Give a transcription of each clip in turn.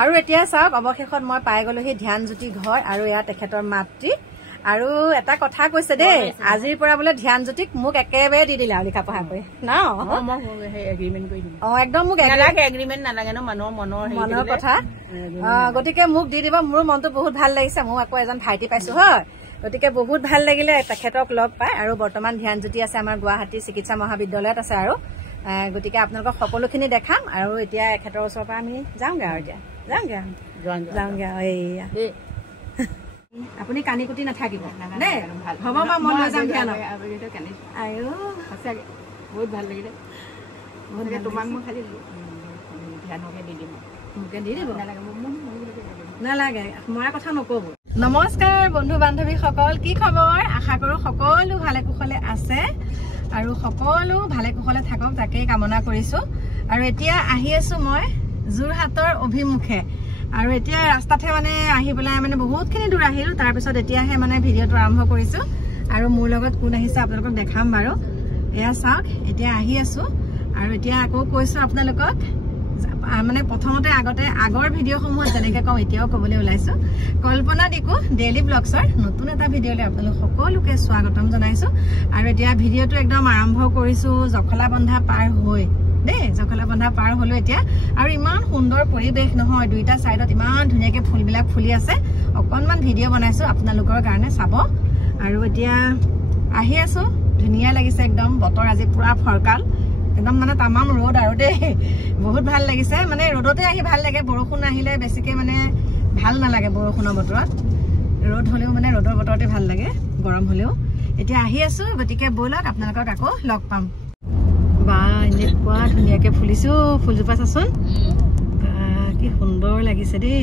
আৰু এতিয়া চাওক অৱশেষত মই পাই গলোহি ধ্যানজ্যোতি ঘৰ আৰু এয়া তেখেতৰ মাতৃ আৰু এটা কথা কৈছে দেই আজিৰ পৰা বোলে ধ্যানজ্যোতিক মোক একেবাৰে দি দিলে আৰু লিখা পঢ়া কৰি ন একদম মোক এগ্ৰিমেণ্ট নালাগে ন মনৰ কথা গতিকে মোক দি দিব মোৰ মনটো বহুত ভাল লাগিছে মই আকৌ এজন ভাইটি পাইছো হয় গতিকে বহুত ভাল লাগিলে তেখেতক লগ পাই আৰু বৰ্তমান ধ্যানজ্যোতি আছে আমাৰ গুৱাহাটী চিকিৎসা মহাবিদ্যালয়ত আছে আৰু গতিকে আপোনালোকক সকলোখিনি দেখাম আৰু এতিয়া এখেতৰ ওচৰৰ পৰা আমি যাওঁগে আৰু এতিয়া যাওঁগে এইয়া আপুনি কানি কুটি নাথাকিব দেই হ'ব বা মই লৈ যাম ধ্যান বহুত ভাল লাগিলে তোমাক মই খালি ধ্যানকে দি দিম মোকে দি দিব নালাগে মই কথা নকব নমস্কাৰ বন্ধু বান্ধৱীসকল কি খবৰ আশা কৰো সকলো ভালে কুশলে আছে আৰু সকলো ভালে কুশলে থাকক তাকেই কামনা কৰিছো আৰু এতিয়া আহি আছো মই যোৰহাটৰ অভিমুখে আৰু এতিয়া ৰাস্তাতে মানে আহি পেলাই মানে বহুতখিনি দূৰ আহিলো তাৰ পিছত এতিয়াহে মানে ভিডিঅ'টো আৰম্ভ কৰিছো আৰু মোৰ লগত কোন আহিছে আপোনালোকক দেখাম বাৰু এয়া চাওক এতিয়া আহি আছো আৰু এতিয়া আকৌ কৈছো আপোনালোকক মানে প্ৰথমতে আগৰ ভিডিঅ'সমূহত যেনেকৈ কওঁ এতিয়াও ক'বলৈ ওলাইছো কল্পনা দিকু ডেইলি ব্লগছৰ নতুন এটা ভিডিঅ'লৈ আপোনালোক সকলোকে স্বাগতম জনাইছো আৰু এতিয়া ভিডিঅ'টো একদম আৰম্ভ কৰিছো জখলাবন্ধা পাৰ হৈ দেই জখলাবন্ধা পাৰ হলো এতিয়া আৰু ইমান সুন্দৰ পৰিৱেশ নহয় দুইটা সাইডত ইমান ধুনীয়াকৈ ফুলবিলাক ফুলি আছে অকণমান ভিডিঅ' বনাইছো আপোনালোকৰ কাৰণে চাব আৰু এতিয়া আহি আছো ধুনীয়া লাগিছে একদম বতৰ আজি পুৰা ফৰকাল একদম মানে তামাম ৰ'দ আৰু দেই বহুত ভাল লাগিছে মানে ৰ'দতে আহি ভাল লাগে বৰষুণ আহিলে বেছিকে মানে ভাল নালাগে বৰষুণৰ বতৰত ৰ'দ হলেও মানে ৰ'দৰ বতৰতে ভাল লাগে গৰম হলেও এতিয়া আহি আছো গতিকে ব'লক আপোনালোকক আকৌ লগ পাম বা এনেকুৱা ধুনীয়াকে ফুলিছো ফুলজোপা চাচোন কি সুন্দৰ লাগিছে দেই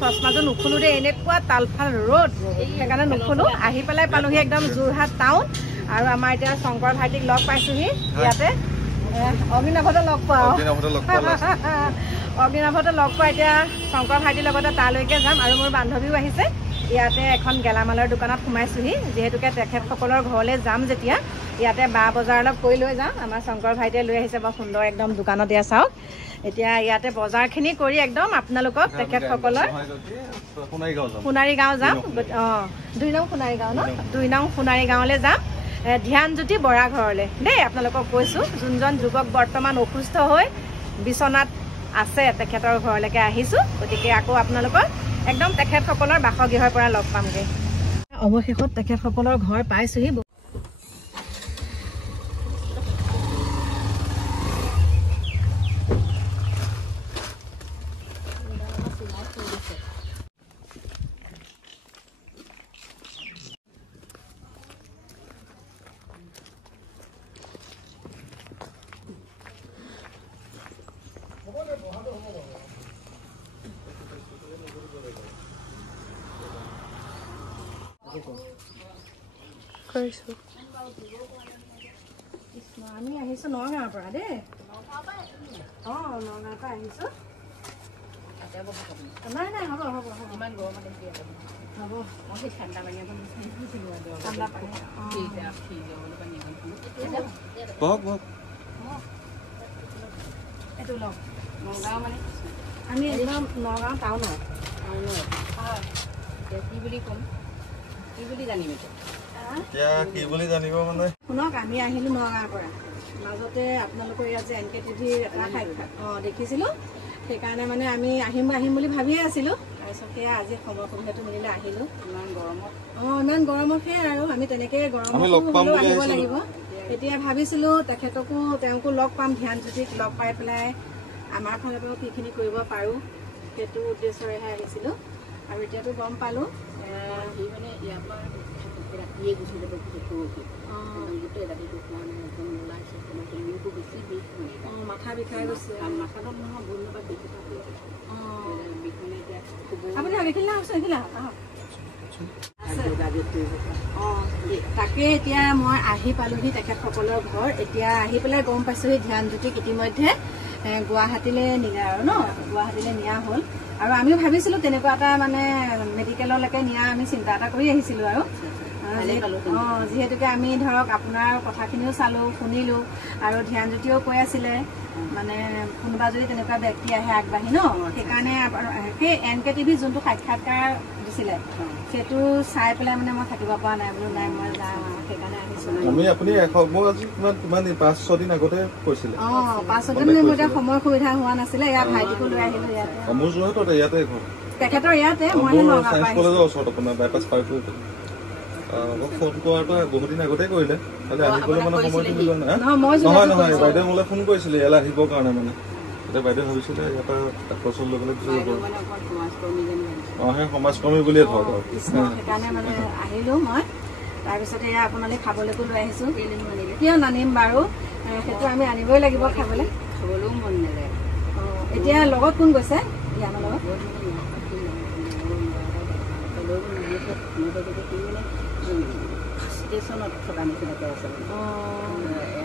চশমাটো নুখুলো দেই এনেকুৱা তালফাল ৰ'দ সেইকাৰণে নুখুলো আহি পেলাই পালোহি একদম যোৰহাট টাউন আৰু আমাৰ এতিয়া শংকৰ ভাইটিক লগ পাইছোহি ইয়াতে অগ্নিনাভতে লগ পোৱা অগ্নিনাভতে লগ পোৱা এতিয়া শংকৰ ভাইটিৰ লগতে তালৈকে যাম আৰু মোৰ বান্ধৱীও আহিছে ইয়াতে এখন গেলামালৰ দোকানত সোমাইছোহি যিহেতুকে তেখেতসকলৰ ঘৰলৈ যাম যেতিয়া ইয়াতে বা বজাৰ অলপ কৰি লৈ যাম আমাৰ শংকৰ ভাইটিয়ে লৈ আহিছে বৰ সুন্দৰ একদম দোকানত এয়া চাওক এতিয়া ইয়াতে বজাৰখিনি কৰি একদম আপোনালোকক তেখেতসকলৰ সোণাৰী গাঁও যাম 2 নং সোণাৰী গাঁও ন 2 নং সোণাৰী গাঁৱলৈ যাম ধ্যানজ্যোতি বৰা ঘৰলৈ দেই আপোনালোকক কৈছো যোনজন যুৱক বৰ্তমান অসুস্থ হৈ বিচনাত আছে তেখেতৰ ঘৰলৈকে আহিছো গতিকে আকৌ আপোনালোকক একদম তেখেতসকলৰ বাসগৃহৰ পৰা লগ পামগে অৱশেষত তেখেতসকলৰ ঘৰ পাইছোহি আমি আহিছো নগাঁৱৰ পৰা দেই নগাঁৱৰ পৰা আহিছো নাই নাই হ'ব হ'ব ইমান গৰমত হ'ব মই ঠাণ্ডা পানী এইটো লওক নগাঁও মানে আমি একদম নগাঁও টাউনৰ কি বুলি ক'ম কি বুলি জানিম শুনক আমি আহিলো নগাঁৱৰ পৰা মাজতে আপোনালোকৰ ইয়াত যে NKTV এটা দেখিছিলো সেইকাৰণে মানে আমি আহিম বুলি ভাবিয়ে আছিলো তাৰপিছতে আজি সময় সুবিধাটো মিলিলে আহিলো ইমান গৰমত আৰু আমি তেনেকে গৰমত আহিব লাগিব এতিয়া ভাবিছিলো তেওঁকো লগ পাম ধ্যানজ্যোতিক লগ পাই পেলাই আমাৰ ফালৰ পৰা কিখিনি কৰিব পাৰো সেইটো উদ্দেশ্যৰেহে আহিছিলো আৰু এতিয়াতো গম পালো মানে ইয়াৰ পৰা ৰাতিয়ে গুচি যাব গোটেই ৰাতিটো মাথা বিষাই গৈছে মাথাটো নহয় বন্ধুবাদ বেছি আপুনি তাকে এতিয়া মই আহি পালোহি তেখেতসকলৰ ঘৰ এতিয়া আহি পেলাই গম পাইছোহি ধ্যানজ্যোতিক ইতিমধ্যে গুৱাহাটীলৈ নিলে আৰু গুৱাহাটীলৈ নিয়া হ'ল আৰু আমিও ভাবিছিলো তেনেকুৱা এটা মানে মেডিকেললৈকে নিয়া আমি চিন্তা এটা কৰি আহিছিলো আৰু যিহেতুকে আমি ধৰক আপোনাৰ কথাখিনিও চালো শুনিলো আৰু ধ্যানজ্যোতিও কৈ আছিলে মানে কোনোবা যদি তেনেকুৱা ব্যক্তি আহে আগবাঢ়ি ন সেইকাৰণে সেই NKTV যোনটো সাক্ষাৎকাৰ দিছিলে সেইটো চাই পেলাই মানে মই থাকিব পৰা নাই বোলো নাই মই যাম সেইকাৰণে আহিছো আমি আপুনি কিমান 5-6 দিন আগতে কৈছিলে 5-6 দিন মোৰ এতিয়া সময় সুবিধা হোৱা নাছিলে ইয়াৰ ভাইটিকো লৈ আহিলো ইয়াতে মোৰ যোৰহাটত ইয়াতে ঘৰ তেখেতৰ ইয়াতে মই চায়েন্স কলেজৰ ওচৰত আপোনাৰ বাইপাছ পাৰ কৰি ফোন কৰাটো বহুত দিন আগতে কৰিলে খালি আহিবলৈ মানে সময়টো মিলোৱা নাই নহয় বাইদেউ মোলৈ ফোন কৰিছিলে ইয়ালৈ আহিবৰ কাৰণে মানে এতিয়া বাইদেউ ভাবিছিলে ইয়াৰ পৰা ডাক্তৰ ওচৰত লৈ গ'লে গুচি যাব সেই সমাজকৰ্মী বুলিয়ে ধৰক আৰু সেইকাৰণে মানে আহিলো মই তাৰপিছতে এয়া আপোনালৈ খাবলৈকো লৈ আহিছো কিয় নানিম বাৰু সেইটো আমি আনিবই লাগিব খাবলৈও মন নাযায় এতিয়া লগত কোন গৈছে ইয়াৰ লগত ষ্টেচনত থকা নিচিনাকৈ আছে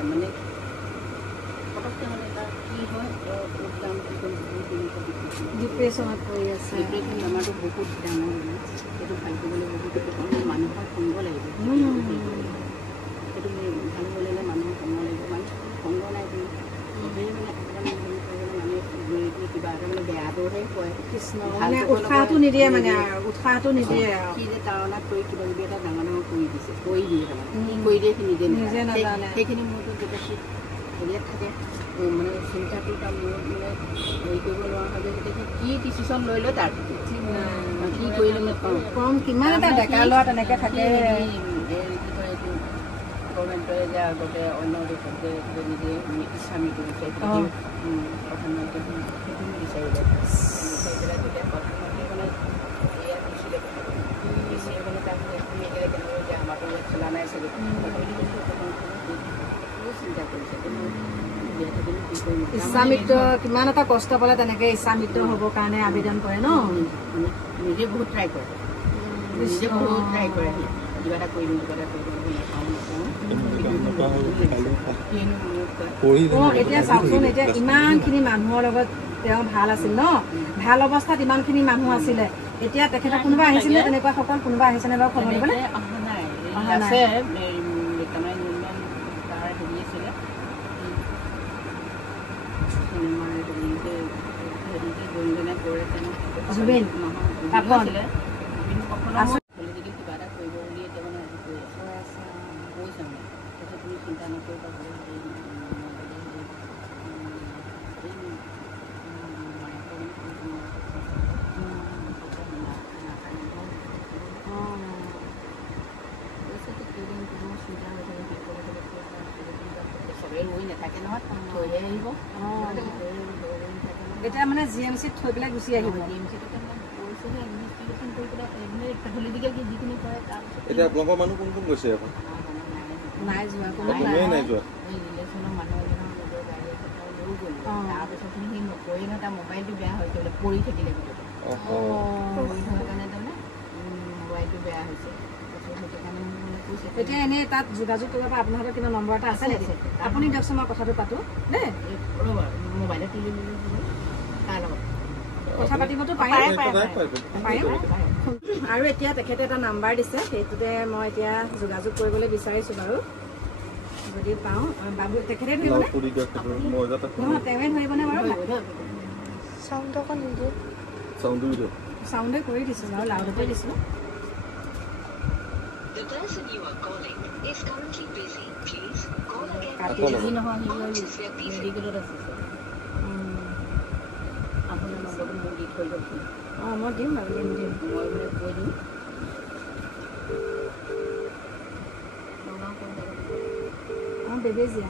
মানে পটককৈ মানে তাৰ কি হয় ডিপ্ৰেশ্যনত পৰি আছে ডিপ্ৰেশ্যন বেমাৰটো বহুত ডাঙৰ সেইটো ভাল কৰিবলৈ বহুত মানুহৰ সংগ লাগিব সেইটো ভাল কৰিলে মানুহৰ সংগ লাগিব মানুহ সংগ নাই বুলি চবেই মানে কিবা এটা মানে বেয়াটোহে কয় কৃষ্ণ মানে উৎসাহটো নিদিয়ে মানে উৎসাহটো নিদিয়ে কি যে তাৰণাত কৰি কিবা কিবি এটা ডাঙৰ ডাঙৰ কৰি দিছে কৰি দিয়ে তাৰমানে কৰি দিয়ে সি নিজে নাজানে সেইখিনি মোৰতো যেতিয়া সি হেৰিয়াত থাকে মানে চিন্তাটো তাৰ মূৰত মানে হেৰি কৰিব নোৱাৰা হয় যে তেতিয়া কি ডিচিশ্যন লৈ লয় তাৰ কি কৰিলে মই কম কিমান এটা ডেকা ল'ৰা তেনেকৈ থাকে কি কয় এইটো গভৰ্ণমেণ্টৰে যে আগতে অন্য দেশত যে নিজে ইছলামী কৰিছে প্ৰধানমন্ত্ৰী সেইটো বিচাৰিলে বিচাৰি পেলাই তেতিয়া প্ৰধানমন্ত্ৰী মানে ইয়াত দিছিলে দিছিলে মানে তাক নিদিলে কেনেকৈ যে আমাৰতো ইয়াত চলা নাই চাগে চিন্তা কৰিছে ইছলামিত কিমান এটা কষ্ট পালে তেনেকৈ ইছলামিত হ'বৰ কাৰণে আবেদন কৰে ন নিজে বহুত ট্ৰাই কৰে নিজে বহুত ট্ৰাই কৰে কিবা এটা কৰি দিওঁ কিবা এটা কৰি দিওঁ এতিয়া চাওকচোন এতিয়া ইমানখিনি মানুহৰ লগত তেওঁ ভাল আছিল ন ভাল অৱস্থাত ইমানখিনি মানুহ আছিলে এতিয়া তেখেতৰ কোনোবা আহিছিলে তেনেকুৱা সকল কোনোবা আহিছেনে বাৰু খবৰ দিবলৈ অহা নাই আছে জুবিন পাপন কিবা এটা কৰিব বুলি এতিয়া মানে আজি কৈ আছে কৈছে মানে তেতিয়া তুমি চিন্তা নকৰিবা চবেই ৰৈ নাথাকে নহয় থৈহে আহিব এতিয়া মানে GMCত থৈ পেলাই গুচি আহিব এতিয়া আপোনালোকৰ মানুহ কোন কোন গৈছে এখন নাই যোৱা নাই যোৱা তাৰপিছত সি নকৰি নহয় তাৰ মোবাইলটো বেয়া হৈছে বোলে পৰি থাকিলে পৰি থকাৰ কাৰণে তাৰমানে মোবাইলটো বেয়া হৈছে এতিয়া এনেই তাত যোগাযোগ কৰিব পৰা আপোনাৰ হাতত কিবা নম্বৰ এটা আছে নেকি আপুনি দিয়কচোন মই কথাটো পাতো দেই মোবাইলত তাৰ লগত কথা পাতিবতো পাৰে আৰু এতিয়া তেখেতে এটা নাম্বাৰ দিছে সেইটোতে মই এতিয়া যোগাযোগ কৰিবলৈ বিচাৰিছোঁ বাৰু যদি পাওঁ বাবু তেখেতে ধৰিবনে তেওঁৱে ধৰিবনে বাৰু চাউণ্ডে কৰি দিছোঁ বাৰু লাউডতে দিছোঁ আপোনাৰ নম্বৰটো মোক দি থৈ দিয়কচোন মই দিম বাৰু দিম মই মানে কৈ দিম বেবেজীয়া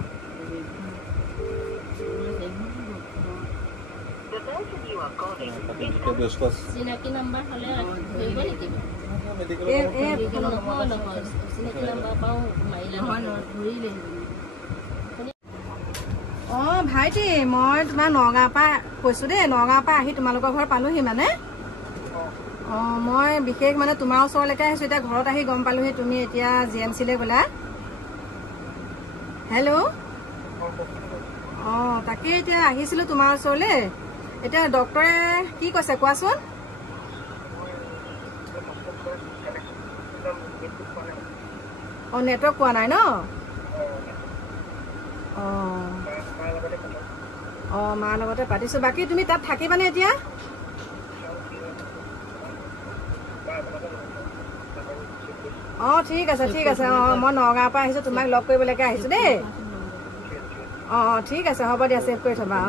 চিনাকি নাম্বাৰ হ'লে ধৰিব নেকি চিনাকি নাম্বাৰ পাওঁ মাৰিলে ধৰিলে ভাইটি মই তোমাৰ নগাঁৱৰ পৰা কৈছোঁ দেই নগাঁৱৰ পৰা আহি তোমালোকৰ ঘৰ পালোহি মানে মই বিশেষ মানে তোমাৰ ওচৰলৈকে আহিছোঁ এতিয়া ঘৰত আহি গম পালোহি তুমি এতিয়া GMCলৈ গ'লা হেল্ল' তাকে এতিয়া আহিছিলোঁ তোমাৰ ওচৰলৈ এতিয়া ডক্টৰে কি কৈছে কোৱাচোন অঁ নেটৱৰ্ক পোৱা নাই ন অঁ মাৰ লগতে পাতিছোঁ বাকী তুমি তাত থাকিবানে এতিয়া অঁ ঠিক আছে অঁ মই নগাঁৱৰ পৰা আহিছোঁ তোমাক লগ কৰিবলৈকে আহিছোঁ দেই অঁ ঠিক আছে হ'ব দিয়া ছেভ কৰি থ'বা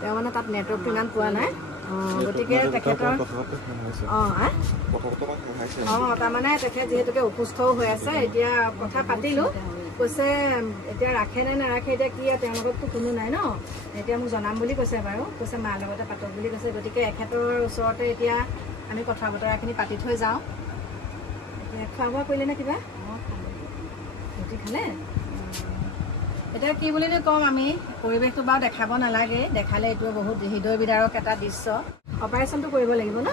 তেওঁ মানে তাত নেটৱৰ্কটো ইমান পোৱা নাই গতিকে তেখেতৰ তাৰমানে তেখেত যিহেতুকে অসুস্থও হৈ আছে এতিয়া কথা পাতিলোঁ কৈছে এতিয়া ৰাখে নে নাৰাখে এতিয়া কি তেওঁলোকততো কোনো নাই ন এতিয়া মোক জনাম বুলি কৈছে বাৰু কৈছে মাৰ লগতে পাতক বুলি কৈছে গতিকে এখেতৰ ওচৰতে এতিয়া আমি কথা বতৰাখিনি পাতি থৈ যাওঁ এতিয়া খোৱা বোৱা কৰিলে নে কিবা ৰুটি খালে এতিয়া কি বুলি ক'ম আমি পৰিৱেশটো বাৰু দেখাব নালাগে দেখালে এইটো বহুত হৃদয় বিদাৰক এটা দৃশ্য অপাৰেশ্যনটো কৰিব লাগিব ন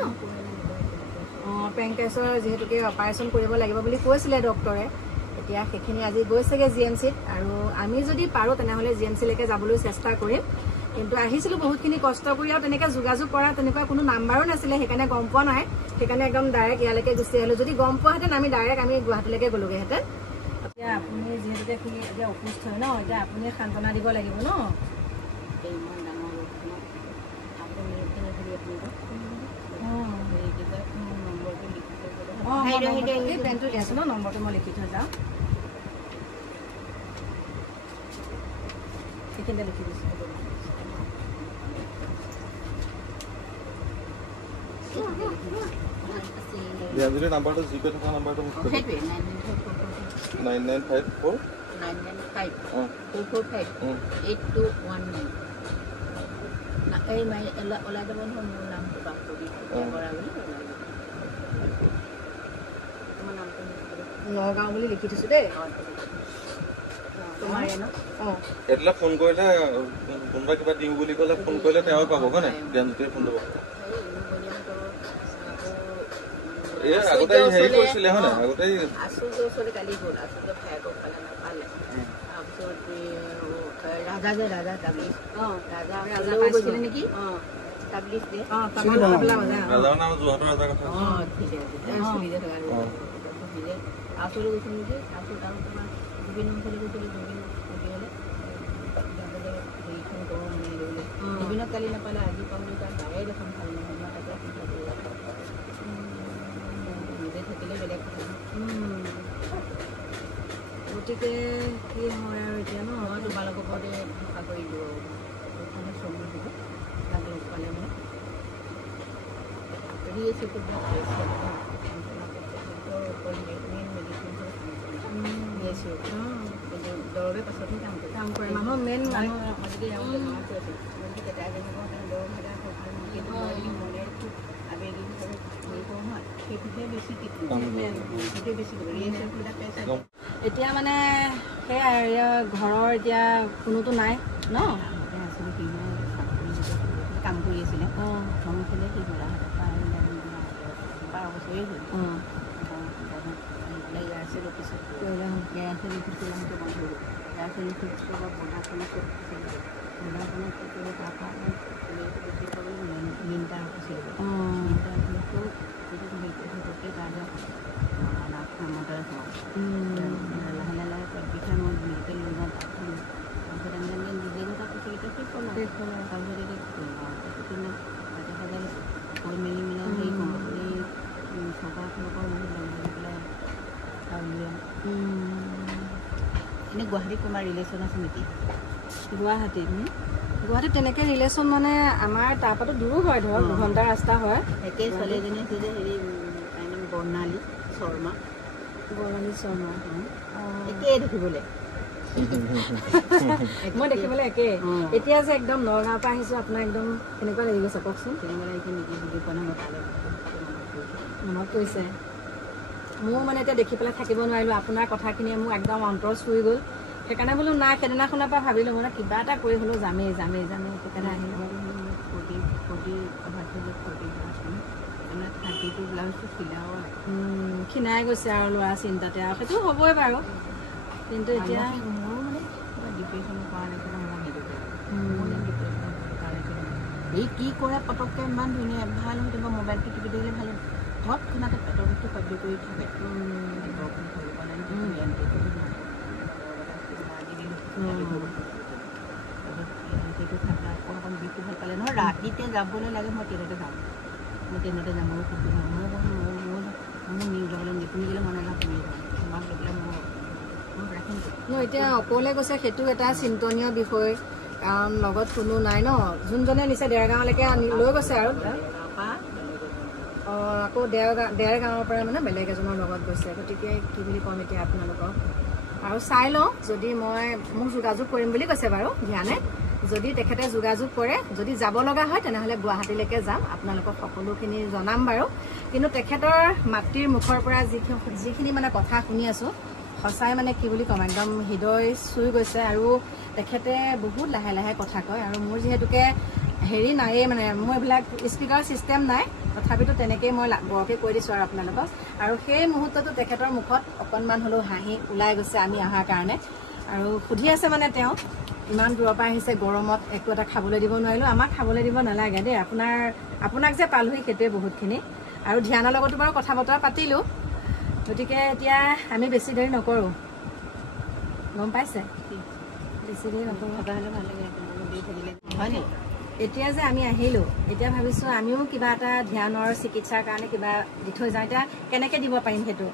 অঁ পেংকেছৰ যিহেতুকে অপাৰেশ্যন কৰিব লাগিব বুলি কৈছিলে ডক্টৰে এতিয়া সেইখিনি আজি গৈছেগৈ GMCত আৰু আমি যদি পাৰোঁ তেনেহ'লে GMCলৈকে যাবলৈ চেষ্টা কৰিম কিন্তু আহিছিলোঁ বহুতখিনি কষ্ট কৰি আৰু তেনেকৈ যোগাযোগ কৰা তেনেকুৱা কোনো নাম্বাৰো নাছিলে সেইকাৰণে গম পোৱা নাই সেইকাৰণে একদম ডাইৰেক্ট ইয়ালৈকে গুচি আহিলোঁ যদি গম পোৱাহেঁতেন আমি ডাইৰেক্ট আমি গুৱাহাটীলৈকে গ'লোগৈহেঁতেন এতিয়া আপুনি যিহেতুকে সি এতিয়া অসুস্থ হয় ন এতিয়া আপুনি সান্তনা দিব লাগিব ন পেনটো দিয়াছোঁ ন নম্বৰটো মই লিখি থৈ যাওঁ সেইখিনিতে লিখি দিছোঁ যদি নাম্বাৰটো জিপে থকা নাম্বাৰটো মোক 9954 এই ওলাই যাব নহয় মোৰ নামটো নগাঁও বুলি লিখি থৈছোঁ দেই তোমাৰ এইবিলাক ফোন কৰিলে কোনোবা কিবা দিওঁ বুলি ক'লে ফোন কৰিলে তেওঁ পাব হয় নাই জ্ঞানজ্যোতিয়ে ফোন দিব এই আগতে হেৰি কৰিছিলে হয় নাই আগতে আচুৰ কালি গ'ল আচুৰ ভায়েকক পালে নাপালে তাৰপিছত ৰাজা যে ৰাজা তাবলিছ ৰাজা গৈছিলে নেকি তাবলিছ দিয়ে ৰাজাৰ নাম যোৰহাটৰ ৰাজাৰ কথা ঠিক আছে আচুৰে গৈছিল নেকি আচুৰ আৰু তোমাৰ জুবিন অঞ্চলে গৈছিলে জুবিন হ'লে হেৰিখন কৰোঁ মানে জুবিনক কালি নাপালে আজি পাবলৈ তাৰ গায়ে দেখোন ভাল নহয় মই তাতে চিন্তা কৰি নিজে থাকিলে বেলেগ কথা গতিকে কি হয় আৰু এতিয়া ন মই তোমালোকৰ ওপৰতে আশা কৰি দিওঁ চমু দিব তাক লগ পালে মানে ৰিয়েচিপবিলাক কিন্তু দৰৱে পাছতহে কাম কৰে মানুহৰ মেইন মানুহ যদি দৰৱ আবেগিকভাৱে হেৰি কৰোঁ নহয় সেইটোহে বেছি সেইটোৱে বেছি ৰিয়েচিপবিলাক এতিয়া মানে সেয়াই ঘৰৰ এতিয়া কোনোতো নাই ন আছিলে সি কাম কৰি আছিলে সংছিলে সি গোলাঘাটৰ পৰা 12 বছৰেই হ'ল এয়াৰচেল অফিচত এয়াৰচেল অফিচ বন্ধ হ'ল এয়াৰচেল অফিচৰ পৰা বনাখনে চব আছিলে বনাখনে কি কৰিলে তাৰপৰা বেছি পাবলৈ মিণ্টাৰ অফিচলৈ মিণ্টাৰ অফিচটো যিটো হেৰি তাতে কামতে লাহে লাহে পিঠা মই মেডিকেল লৈ যাওঁ তাৰপিছত আমি নিজে তাত ফেচিলিটি শেষ হ'ল তাৰপিছত এতিয়া তাতে সদায় কৈ মেলি মানে হেৰি কৰোঁ এই চৰকাৰৰ ফালৰ পৰা বহুত লাগি পেলাই এনেই গুৱাহাটীত তোমাৰ ৰিলেশ্যন আছে নেকি গুৱাহাটীত তেনেকৈ ৰিলেশ্যন মানে আমাৰ তাৰপৰাতো দূৰো হয় ধৰক 2 ঘণ্টা ৰাস্তা হয় একেই ছোৱালী এজনী আছে যে হেৰি তাইৰ নাম বৰ্ণালী শৰ্মা একেই দেখিবলৈ মই দেখিবলৈ একেই এতিয়া যে একদম নগাঁৱৰ পৰা আহিছোঁ আপোনাৰ একদম কেনেকুৱা লাগি গৈছে কওকচোন কেনেকুৱা লাগিছে নিজে বুজি পোৱা নাই মই তালৈ মনত পৰিছে মোৰ মানে এতিয়া দেখি পেলাই থাকিব নোৱাৰিলোঁ আপোনাৰ কথাখিনিয়ে মোক একদম অন্তৰ চুই গ'ল সেইকাৰণে বোলো নাই সেইদিনাখনৰ পৰা ভাবিলোঁ মানে কিবা এটা কৰি হ'লেও যামেই সেইকাৰণে আহিলোঁ 32 ব্লাউজটো চিলাওঁ ক্ষীণাই গৈছে আৰু ল'ৰা চিন্তাতে আৰু সেইটো হ'বই বাৰু কিন্তু এতিয়া মোৰো মানে কিবা ডিপ্ৰেশ্যন কৰা নিচিনা মই এই কি কৰে পটককৈ ইমান ধুনীয়া ভাল হয় তোমাৰ মোবাইলটো টিপি দিলে ভাল তৎক্ষণাতে পেটৰ বিষটো সহ্য কৰি থাকে দৰৱখন ধৰিব পৰা নাই সেইটো থকা অকণ বিষটো ভাল পালে নহয় ৰাতিতে যাবলৈ লাগে মই ট্ৰেইনতে যাওঁ মই ট্ৰেইনতে যাম মোৰ খুব মোৰ নিউজ যাবলৈ তুমি গ'লে মনে নাযাওঁ তুমি যাওঁ তোমাক লৈ পেলাই মই ৰাখিম এতিয়া অকলে গৈছে সেইটো এটা চিন্তনীয় বিষয় কাৰণ লগত কোনো নাই ন যোনজনে নিছে দেৰগাঁৱলৈকে লৈ গৈছে আৰু আকৌ দেৰগাঁৱৰ পৰা মানে বেলেগ এজনৰ লগত গৈছে গতিকে কি বুলি ক'ম এতিয়া আপোনালোকক আৰু চাই লওঁ যদি মোক যোগাযোগ কৰিম বুলি কৈছে বাৰু ধ্যানে যদি তেখেতে যোগাযোগ কৰে যদি যাব লগা হয় তেনেহ'লে গুৱাহাটীলৈকে যাম আপোনালোকক সকলোখিনি জনাম বাৰু কিন্তু তেখেতৰ মাতৃৰ মুখৰ পৰা যিখিনি মানে কথা শুনি আছোঁ সঁচাই মানে কি বুলি ক'ম একদম হৃদয় চুই গৈছে আৰু তেখেতে বহুত লাহে লাহে কথা কয় আৰু মোৰ যিহেতুকে হেৰি নায়েই মানে মোৰ এইবিলাক স্পীকাৰ ছিষ্টেম নাই তথাপিতো তেনেকেই মই বৰকৈ কৈ দিছোঁ আৰু আপোনালোকক আৰু সেই মুহূৰ্ততো তেখেতৰ মুখত অকণমান হ'লেও হাঁহি ওলাই গৈছে আমি অহাৰ কাৰণে আৰু সুধি আছে মানে তেওঁ ইমান দূৰৰ পৰা আহিছে গৰমত একো এটা খাবলৈ দিব নোৱাৰিলোঁ আমাক খাবলৈ দিব নালাগে দেই আপোনাক যে পালোহি সেইটোৱে বহুতখিনি আৰু ধ্যানৰ লগতো বাৰু কথা বতৰা পাতিলোঁ গতিকে এতিয়া আমি বেছি দেৰি নকৰোঁ গম পাইছে বেছি দেৰি নকৰোঁ হয়নে এতিয়া যে আমি আহিলোঁ এতিয়া ভাবিছোঁ আমিও কিবা এটা ধ্যানৰ চিকিৎসাৰ কাৰণে কিবা দি থৈ যাওঁ এতিয়া কেনেকৈ দিব পাৰিম সেইটো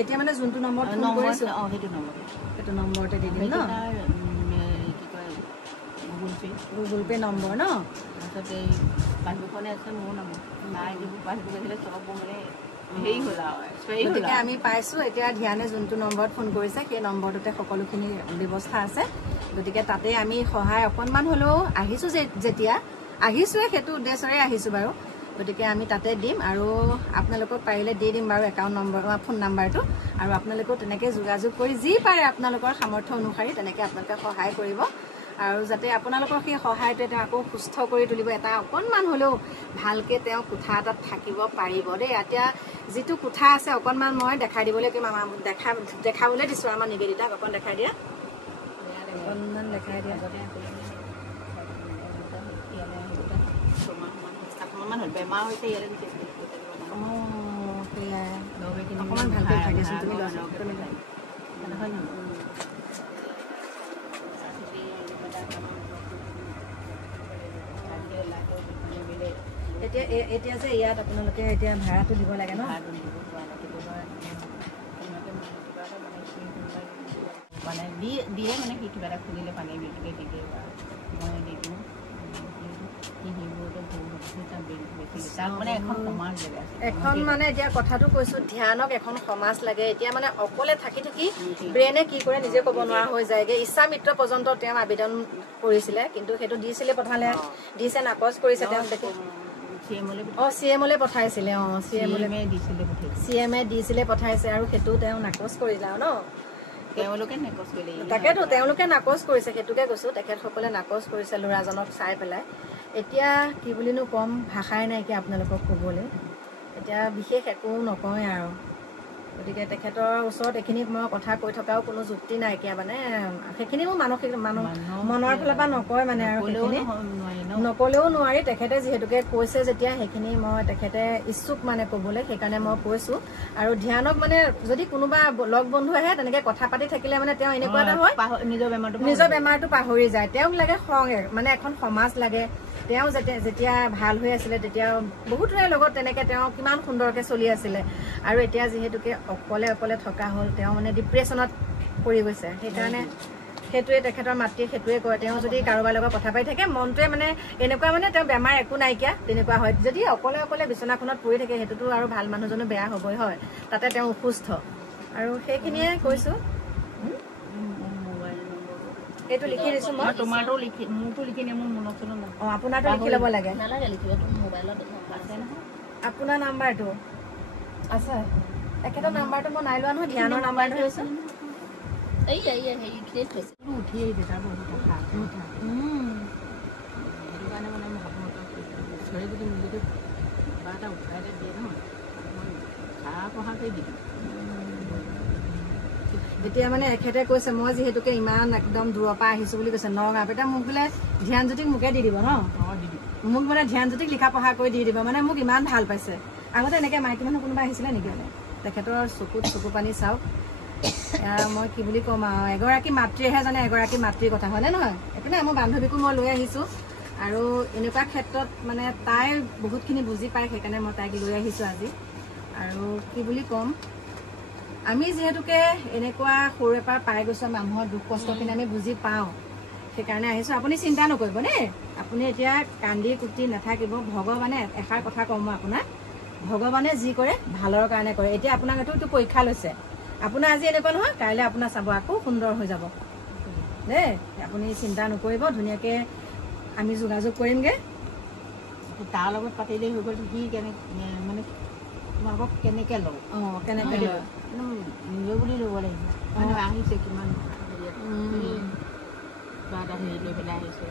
এতিয়া মানে যোনটো নম্বৰ ফোন কৰিছোঁ সেইটো নম্বৰতে দি দিম ন কি কয় গুগল পে' নম্বৰ ন তাৰপিছত এই পাছবুকখনে আছে মোৰ নম্বৰ নাই যিবোৰ পাছবুক আছিলে চব মানে হেৰি হ'ল আৰু গতিকে আমি পাইছোঁ এতিয়া ধ্যানে যোনটো নম্বৰত ফোন কৰিছে সেই নম্বৰটোতে সকলোখিনি ব্যৱস্থা আছে গতিকে তাতে আমি সহায় অকণমান হ'লেও আহিছোঁ যেতিয়া আহিছোঁৱে সেইটো উদ্দেশ্যৰে আহিছোঁ বাৰু গতিকে আমি তাতে দিম আৰু আপোনালোকক পাৰিলে দি দিম বাৰু একাউণ্ট নম্বৰ ফোন নাম্বাৰটো আৰু আপোনালোকেও তেনেকৈ যোগাযোগ কৰি যি পাৰে আপোনালোকৰ সামৰ্থ্য অনুসৰি তেনেকৈ আপোনালোকে সহায় কৰিব আৰু যাতে আপোনালোকৰ সেই সহায়টোৱে তেওঁ আকৌ সুস্থ কৰি তুলিব এটা অকণমান হ'লেও ভালকৈ তেওঁ কোঠা এটাত থাকিব পাৰিব দেই এতিয়া যিটো কোঠা আছে অকণমান মই দেখাই দিবলৈ দেখাবলৈ দিছোঁ আমাৰ নিবেদিতাক অকণ দেখাই দিয়া অকণমান দেখাই দিয়া বেমাৰ হৈছে ইয়ালৈ অকণমান ভালকৈ থাকিছোঁ তুমি এতিয়া যে ইয়াত আপোনালোকে এতিয়া ভাড়াটো দিব লাগে ন মানে দিয়ে মানে কি কিবা এটা খুলিলে পানী বিলটোকে দি দিয়ে মই দি দিওঁ এখন মানে এতিয়া কথাটো কৈছোঁ ধ্যানক এখন সমাজ লাগে এতিয়া মানে অকলে থাকি থাকি ব্ৰেইনে কি কৰে নিজে ক'ব নোৱাৰা হৈ যায়গৈ ইচ্ছা মিত্ৰ পৰ্যন্ত তেওঁ আবেদন কৰিছিলে কিন্তু সেইটো দিছিলে পঠালে দিছে নাকচ কৰিছে তেওঁ CM-লৈ পঠাইছিলে CM-এ দিছিলে পঠাইছে আৰু সেইটো তেওঁ নাকচ কৰিলে আৰু ন তাকেতো তেওঁলোকে নাকচ কৰিছে সেইটোকে কৈছোঁ তেখেতসকলে নাকচ কৰিছে ল'ৰাজনক চাই পেলাই এতিয়া কি বুলিনো ক'ম ভাষাই নাইকিয়া আপোনালোকক ক'বলৈ এতিয়া বিশেষ একো নকওঁৱে আৰু গতিকে তেখেতৰ ওচৰত এইখিনি মই কথা কৈ থকাও কোনো যুক্তি নাইকিয়া মানে সেইখিনি মোৰ মনৰ ফালৰ পৰা নকয় মানে আৰু সেইখিনি নকলেও নোৱাৰি তেখেতে যিহেতুকে কৈছে যেতিয়া সেইখিনি মই তেখেতে ইচ্ছুক মানে ক'বলৈ সেইকাৰণে মই কৈছোঁ আৰু ধ্যানক মানে যদি কোনোবা লগ বন্ধু আহে তেনেকৈ কথা পাতি থাকিলে মানে তেওঁ এনেকুৱা এটা হয় নিজৰ বেমাৰটো পাহৰি যায় তেওঁক লাগে মানে এখন সমাজ লাগে তেওঁ যেতিয়া ভাল হৈ আছিলে তেতিয়া বহুতৰে লগত তেনেকৈ তেওঁ কিমান সুন্দৰকৈ চলি আছিলে আৰু এতিয়া যিহেতুকে অকলে থকা হ'ল তেওঁ মানে ডিপ্ৰেশ্যনত পৰি গৈছে সেইকাৰণে সেইটোৱে তেখেতৰ মাতৃয়ে সেইটোৱে কয় তেওঁ যদি কাৰোবাৰ লগত কথা পাতি থাকে মনটোৱে মানে এনেকুৱা মানে তেওঁ বেমাৰ একো নাইকিয়া তেনেকুৱা হয় যদি অকলে বিচনাখনত পৰি থাকে সেইটোতো আৰু ভাল মানুহজনো বেয়া হ'বই হয় তাতে তেওঁ অসুস্থ আৰু সেইখিনিয়ে কৈছোঁ এইটো লিখি দিছোঁ মই তোমাৰটো মোৰটো লিখি নিয়ে মোৰ মনত আপোনাৰটো লিখি ল'ব লাগে আপোনাৰ নাম্বাৰটো আছে তেখেতৰ নাম্বাৰটো মই নাই লোৱা নহয় ধ্যানৰ নাম্বাৰটো হৈছে উঠিয়েই দেউতাৰ বহুত কথা সেইটো কাৰণে মানে মই আপোনালোকক ঈশ্বৰে যদি মোক যদি কিবা এটা উঠাই দিয়ে নহয় মই চাহ পঢ়াকৈ দি দিম এতিয়া মানে এখেতে কৈছে মই যিহেতুকে ইমান একদম দূৰৰ পৰা আহিছোঁ বুলি কৈছে নগাঁৱৰ এতিয়া মোক বোলে ধ্যানজ্যোতিক মোকে দি দিব ন দি দিম মোক মানে ধ্যানজ্যোতিক লিখা পঢ়া কৰি দি দিব মানে মোক ইমান ভাল পাইছে আগতে এনেকৈ মাইকী মানুহ কোনোবা আহিছিলে নেকি তেখেতৰ চকুত চকু পানী চাওক মই কি বুলি ক'ম আৰু এগৰাকী মাতৃহে জানে এগৰাকী মাতৃৰ কথা হয়নে নহয় এইপিনে মোৰ বান্ধৱীকো মই লৈ আহিছোঁ আৰু এনেকুৱা ক্ষেত্ৰত মানে তাই বহুতখিনি বুজি পায় সেইকাৰণে মই তাইক লৈ আহিছোঁ আজি আৰু কি বুলি ক'ম আমি যিহেতুকে এনেকুৱা সৰুৰে পৰা পাই গৈছোঁ মানুহৰ দুখ কষ্টখিনি আমি বুজি পাওঁ সেইকাৰণে আহিছোঁ আপুনি চিন্তা নকৰিব দেই আপুনি এতিয়া কান্দি কুটি নাথাকিব ভগৱানে এষাৰ কথা কওঁ মই আপোনাক ভগৱানে যি কৰে ভালৰ কাৰণে কৰে এতিয়া আপোনাক এইটো পৰীক্ষা লৈছে আপোনাৰ আজি এনেকুৱা নহয় কাইলৈ আপোনাৰ চাব আকৌ সুন্দৰ হৈ যাব দেই আপুনি চিন্তা নকৰিব ধুনীয়াকৈ আমি যোগাযোগ কৰিমগৈ তাৰ লগত পাতিলেই হৈ গ'ল সি মানে তোমালোকক কেনেকৈ লওঁ কেনেকৈ লয় নিজে বুলি ল'ব লাগিব মানে আহিছে কিমান কিবা এটা হেৰি লৈ পেলাই আহিছে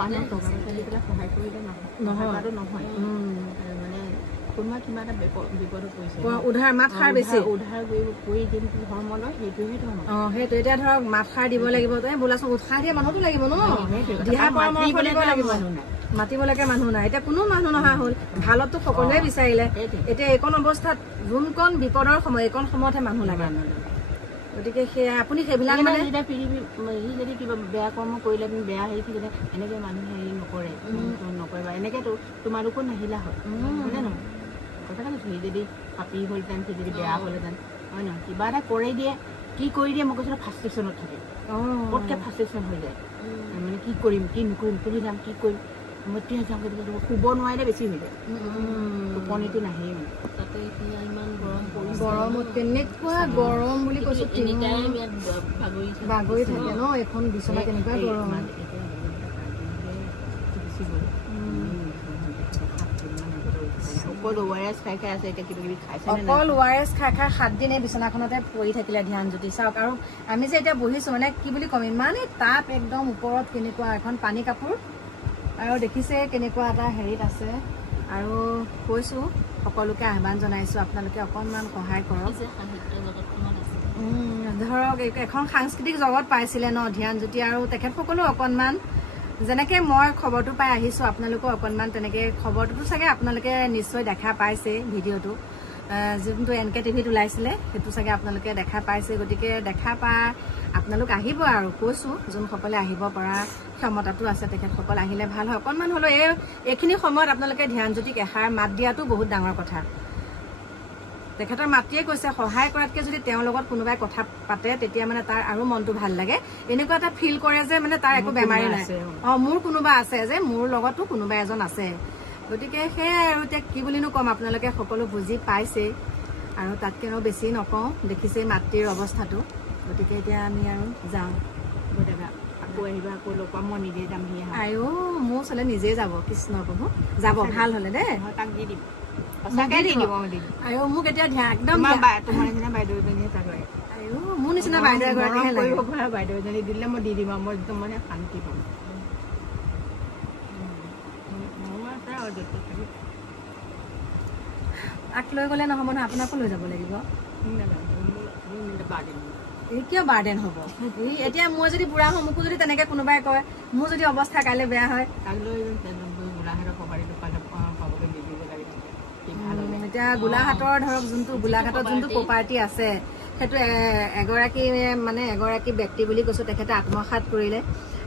মানুহ টকা পইচা দি পেলাই সহায় কৰিলে নহয়টো নহয় মানে কোনোবা কিবা এটা বিপদত পৰিছে উধাৰ মাত সাৰ বেছি উধাৰ কৰি যোনটো ধৰ্ম লয় সেইটোহে ধৰ্ম সেইটো এতিয়া ধৰক মাত সাৰ দিব লাগিব তই বোলাচোন উৎসাহ দিয়া মানুহটো লাগিব ন দিহা পৰামৰ্শ দিব লাগিব মাতিবলৈকে মানুহ নাই এতিয়া কোনো মানুহ নহা হ'ল ভালতো সকলোৱে বিচাৰিলে এতিয়া এইকণ অৱস্থাত যোনকণ বিপদৰ সময় এইকণ সময়তহে মানুহ লাগে গতিকে সেয়া আপুনি সেইবিলাক মানে যেতিয়া সি যদি কিবা বেয়া কৰ্ম কৰিলে তুমি বেয়া হেৰি থাকিলে এনেকৈ মানুহে হেৰি নকৰে নকৰিবা এনেকৈতো তোমালোকো নাহিলা হয় হয়নে নহয় কথাটা কৈছোঁ সি যদি পাপি হ'লহেঁতেন সি যদি বেয়া হ'লহেঁতেন হয় নহয় কিবা এটা কৰি দিয়ে কি কৰি দিয়ে মই কৈছোঁ ফাৰ্ষ্টেশ্যনত থাকে পটকৈ ফাৰ্ষ্টেশ্যন হৈ যায় মানে কি কৰিম কি নকৰিম তুলি যাম কি কৰিম মই এতিয়া যাম শুব নোৱাৰিলে বেছি হৈ যায় টোপনিটো নাহেই মানে তাতে এতিয়া ইমান গৰম পৰিছে গৰমত কেনেকুৱা গৰম বুলি কৈছোঁ বাগৰি থাকে ন এইখন বিচনা কেনেকুৱা গৰম অকল ORS খাই আছে এতিয়া কিবা কিবি খাইছে অকল ORS খাই 7 দিন এই বিচনাখনতে পৰি থাকিলে ধ্যানজ্যোতি চাওক আৰু আমি যে এতিয়া বহিছোঁ মানে কি বুলি ক'ম ইমানেই তাপ একদম ওপৰত কেনেকুৱা এখন পানী কাপোৰ আৰু দেখিছে কেনেকুৱা এটা হেৰিত আছে আৰু কৈছোঁ সকলোকে আহ্বান জনাইছোঁ আপোনালোকে অকণমান সহায় কৰক ধৰক এখন সাংস্কৃতিক জগত পাইছিলে ন ধ্যানজ্যোতি আৰু তেখেতসকলেও অকণমান যেনেকৈ মই খবৰটো পাই আহিছোঁ আপোনালোকেও অকণমান তেনেকৈ খবৰটোতো চাগে আপোনালোকে নিশ্চয় দেখা পাইছে ভিডিঅ'টো যোনটো NK TVত ওলাইছিলে সেইটো চাগে আপোনালোকে দেখা পাইছে গতিকে দেখা পাই আপোনালোক আহিব আৰু কৈছোঁ যোনসকলে আহিব পৰা ক্ষমতাটো আছে তেখেতসকল আহিলে ভাল হয় অকণমান হ'লেও এইখিনি সময়ত আপোনালোকে ধ্যানজ্যোতিক এষাৰ মাত দিয়াটো বহুত ডাঙৰ কথা তেখেতৰ মাতৃয়ে কৈছে সহায় কৰাতকৈ যদি তেওঁৰ লগত কোনোবাই কথা পাতে তেতিয়া মানে তাৰ আৰু মনটো ভাল লাগে এনেকুৱা এটা ফিল কৰে যে মানে তাৰ একো বেমাৰী নাই মোৰ কোনোবা আছে যে মোৰ লগতো কোনোবা এজন আছে গতিকে সেয়াই আৰু এতিয়া কি বুলিনো ক'ম আপোনালোকে সকলো বুজি পাইছে আৰু তাতকৈ আৰু বেছি নকওঁ দেখিছে মাতৃৰ অৱস্থাটো গতিকে এতিয়া আমি আৰু যাওঁ আকৌ আহিবা আকৌ লগ পাম মই নিজে যাম আইও মোৰ ওচৰলৈ নিজেই যাব কৃষ্ণ প্ৰভু যাব ভাল হ'লে দেই তাক দি দিম আৰু মোক এতিয়া একদম তোমাৰ নিচিনা বাইদেউ এজনীয়ে তাক লাগে আইও মোৰ নিচিনা বাইদেউ এগৰাকীহে লাগে বাইদেউ এজনী দিলে মই দি দিম আৰু মই একদম মানে শান্তি পাম তাক লৈ গ'লে নহ'ব নহয় আপোনাকো লৈ যাব লাগিব কিয় বাৰ্ডেন হ'ব এতিয়া মই যদি বুঢ়া হওঁ মোকো যদি তেনেকৈ কোনোবাই কয় মোৰ যদি অৱস্থা কাইলৈ বেয়া হয় তাক লৈ গোলাঘাটৰ প্ৰপাৰ্টিটো পাবলৈ দি দিব লাগে এতিয়া গোলাঘাটৰ ধৰক যোনটো গোলাঘাটত যোনটো প্ৰপাৰ্টি আছে সেইটো এগৰাকী ব্যক্তি বুলি কৈছোঁ তেখেতে আত্মসাৎ কৰিলে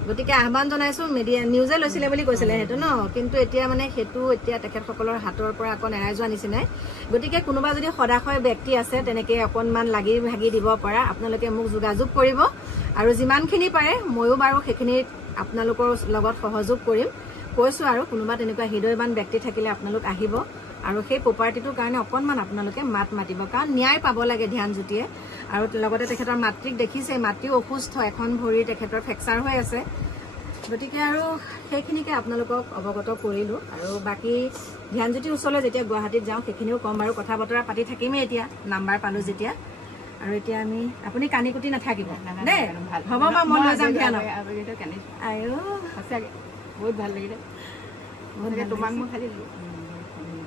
গতিকে আহ্বান জনাইছোঁ নিউজে লৈছিলে বুলি কৈছিলে সেইটো ন কিন্তু এতিয়া মানে সেইটো এতিয়া তেখেতসকলৰ হাতৰ পৰা আকৌ নেৰাই যোৱা নিচিনাই গতিকে কোনোবা যদি সদাশয় ব্যক্তি আছে তেনেকৈ অকণমান লাগি ভাগি দিব পৰা আপোনালোকে মোক যোগাযোগ কৰিব আৰু যিমানখিনি পাৰে ময়ো বাৰু সেইখিনিত আপোনালোকৰ লগত সহযোগ কৰিম কৈছোঁ আৰু কোনোবা তেনেকুৱা হৃদয়বান ব্যক্তি থাকিলে আপোনালোক আহিব আৰু সেই প্ৰপাৰ্টিটোৰ কাৰণে অকণমান আপোনালোকে মাতিব কাৰণ ন্যায় পাব লাগে ধ্যানজ্যোতিয়ে আৰু লগতে তেখেতৰ মাতৃক দেখিছে মাতৃও অসুস্থ এখন ভৰি তেখেতৰ ফ্ৰেকচাৰ হৈ আছে গতিকে আৰু সেইখিনিকে আপোনালোকক অৱগত কৰিলোঁ আৰু বাকী ধ্যানজ্যোতিৰ ওচৰলৈ যেতিয়া গুৱাহাটীত যাওঁ সেইখিনিও ক'ম বাৰু কথা বতৰা পাতি থাকিমেই এতিয়া নাম্বাৰ পালোঁ যেতিয়া আৰু এতিয়া আমি আপুনি কানি কুটি নাথাকিব দেই হ'ব বাৰু মই লৈ যাম ধ্যানক আইও সঁচাকৈ বহুত ভাল লাগিলে তোমাক মই খালি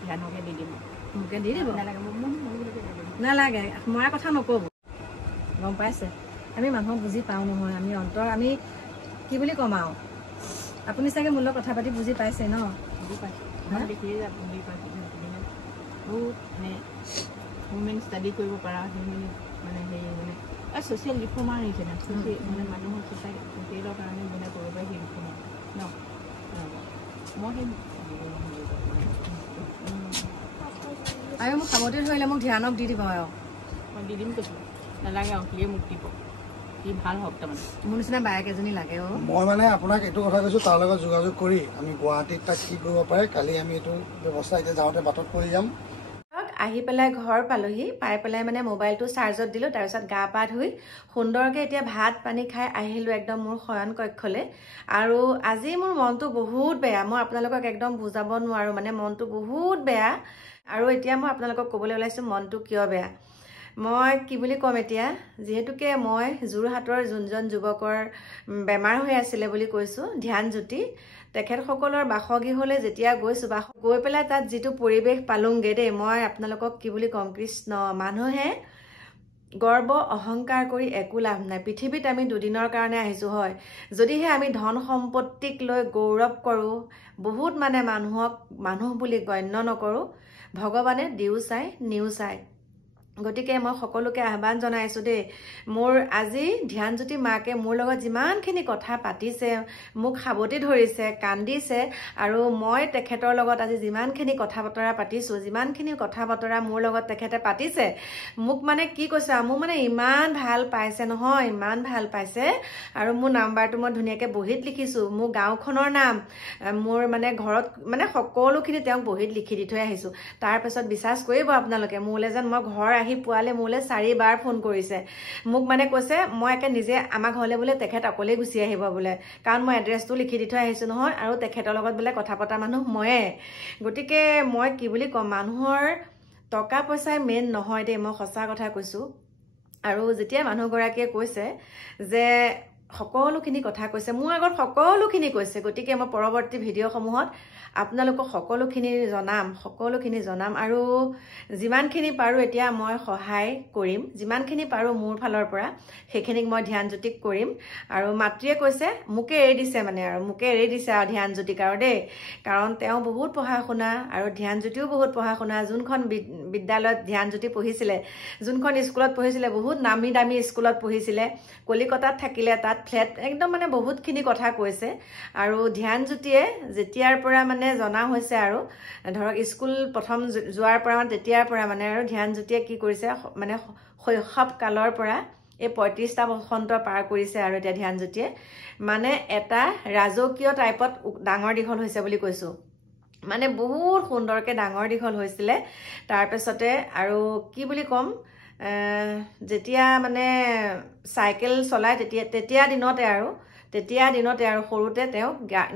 ধ্যানকে দি দিম মোকে দি দিব নালাগে নালাগে মই কথা নক'ব গম পাইছে আমি মানুহক বুজি পাওঁ নহয় আমি কি বুলি ক'ম আৰু আপুনি চাগে মোৰ লগত কথা পাতি বুজি পাইছে ন? বুজি পাইছোঁ, মই দেখিয়ে যাব বুজি পাইছোঁ। বহুত মানে ওমেন ষ্টাডি কৰিব পৰা মানে হেৰি মানে ছ'চিয়েল ৰিফৰ্মাৰ আহিছে না, মানে মানুহৰ ছ'চাইটিৰ কাৰণে মানে কৰিব পাৰে সেই ৰিফৰ্মাৰ ন। মই সেই আৰু মোক সাৱতি ধৰিলে মোক ধ্যানক দি দিব আৰু মই দি দিম কৈছোঁ, নালাগে আৰু সিয়ে মোক দিব, সি ভাল হওক তাৰমানে। মোৰ নিচিনা বায়েক এজনী লাগে অ'। মই মানে আপোনাক এইটো কথা কৈছোঁ, তাৰ লগত যোগাযোগ কৰি আমি গুৱাহাটীত তাক কি কৰিব পাৰে কালি আমি এইটো ব্যৱস্থা এতিয়া যাওঁতে বাটত কৰি যাম। আহি পেলাই ঘৰ পালোহি, পাই পেলাই মানে মোবাইলটো চাৰ্জত দিলোঁ, তাৰপিছত গা পা ধুই সুন্দৰকৈ এতিয়া ভাত পানী খাই আহিলোঁ একদম মোৰ শয়ন কক্ষলৈ। আৰু আজি মোৰ মনটো বহুত বেয়া, মই আপোনালোকক একদম বুজাব নোৱাৰোঁ, মানে মনটো বহুত বেয়া। আৰু এতিয়া মই আপোনালোকক ক'বলৈ ওলাইছোঁ মনটো কিয় বেয়া। মই কি বুলি ক'ম এতিয়া, যিহেতুকে মই যোৰহাটৰ যোনজন যুৱকৰ বেমাৰ হৈ আছিলে বুলি কৈছোঁ, ধ্যানজ্যোতি, তেখেতসকলৰ বাসগৃহলৈ যেতিয়া গৈছোঁ, গৈ পেলাই তাত যিটো পৰিৱেশ পালোংগে দেই, মই আপোনালোকক কি বুলি ক'ম, কৃষ্ণ, মানুহে গৰ্ব অহংকাৰ কৰি একো লাভ নাই। পৃথিৱীত আমি দুদিনৰ কাৰণে আহিছোঁ হয়, যদিহে আমি ধন সম্পত্তিক লৈ গৌৰৱ কৰোঁ, বহুত মানে মানুহক মানুহ বুলি গণ্য নকৰোঁ, ভগৱানে দিও চাই নিও চাই। গতিকে মই সকলোকে আহ্বান জনাইছোঁ দেই, মোৰ আজি ধ্যানজ্যোতি মাকে মোৰ লগত যিমানখিনি কথা পাতিছে, মোক সাৱতি ধৰিছে, কান্দিছে, আৰু মই তেখেতৰ লগত আজি যিমানখিনি কথা বতৰা পাতিছোঁ, যিমানখিনি কথা বতৰা মোৰ লগত তেখেতে পাতিছে, মোক মানে কি কৈছে, মোক মানে ইমান ভাল পাইছে নহয়, ইমান ভাল পাইছে। আৰু মোৰ নাম্বাৰটো মই ধুনীয়াকৈ বহীত লিখিছোঁ, মোৰ গাঁওখনৰ নাম, মোৰ মানে ঘৰত মানে সকলোখিনি তেওঁক বহীত লিখি দি থৈ আহিছোঁ। তাৰপিছত বিশ্বাস কৰিব আপোনালোকে, মোলৈ যেন মই ঘৰ আহি পোৱালে মোলৈ 4 বাৰ ফোন কৰিছে। মোক মানে কৈছে মই একে নিজে আমাৰ ঘৰলৈ বোলে তেখেত অকলেই গুচি আহিব বোলে, কাৰণ মই এড্ৰেছটো লিখি দি থৈ আহিছোঁ নহয়, আৰু তেখেতৰ লগত বোলে কথা পতা মানুহ ময়ে। গতিকে মই কি বুলি ক'ম, মানুহৰ টকা পইচাই মেইন নহয় দেই, মই সঁচা কথা কৈছোঁ। আৰু যেতিয়া মানুহগৰাকীয়ে কৈছে যে সকলোখিনি কথা কৈছে, মোৰ আগত সকলোখিনি কৈছে, গতিকে মই পৰৱৰ্তী ভিডিঅ'সমূহত আপোনালোকক সকলোখিনি জনাম। আৰু যিমানখিনি পাৰোঁ এতিয়া মই সহায় কৰিম, যিমানখিনি পাৰোঁ মোৰ ফালৰ পৰা সেইখিনিক মই ধ্যানজ্যোতিক কৰিম। আৰু মাতৃয়ে কৈছে মোকে এৰি দিছে, মানে আৰু মোকে এৰি দিছে আৰু ধ্যানজ্যোতিক আৰু দেই, কাৰণ তেওঁ বহুত পঢ়া শুনা আৰু ধ্যানজ্যোতিও বহুত পঢ়া শুনা। যোনখন বিদ্যালয়ত ধ্যানজ্যোতি পঢ়িছিলে, যোনখন স্কুলত পঢ়িছিলে, বহুত নামী দামী স্কুলত পঢ়িছিলে, কলিকতাত থাকিলে, তাত ফ্লেট, একদম মানে বহুতখিনি কথা কৈছে। আৰু ধ্যানজ্যোতিয়ে যেতিয়াৰ পৰা মানে জনা হৈছে আৰু ধৰক স্কুল প্ৰথম যোৱাৰ পৰা তেতিয়াৰ পৰা মানে আৰু ধ্যানজ্যোতিয়ে কি কৰিছে, মানে শৈশৱ কালৰ পৰা এই 35টা বসন্ত পাৰ কৰিছে। আৰু এতিয়া ধ্যানজ্যোতিয়ে মানে এটা ৰাজকীয় টাইপত ডাঙৰ দীঘল হৈছে বুলি কৈছোঁ, মানে বহুত সুন্দৰকৈ ডাঙৰ দীঘল হৈছিলে। তাৰপিছতে আৰু কি বুলি ক'ম, যেতিয়া মানে চাইকেল চলায় তেতিয়া দিনতে আৰু সৰুতে তেওঁ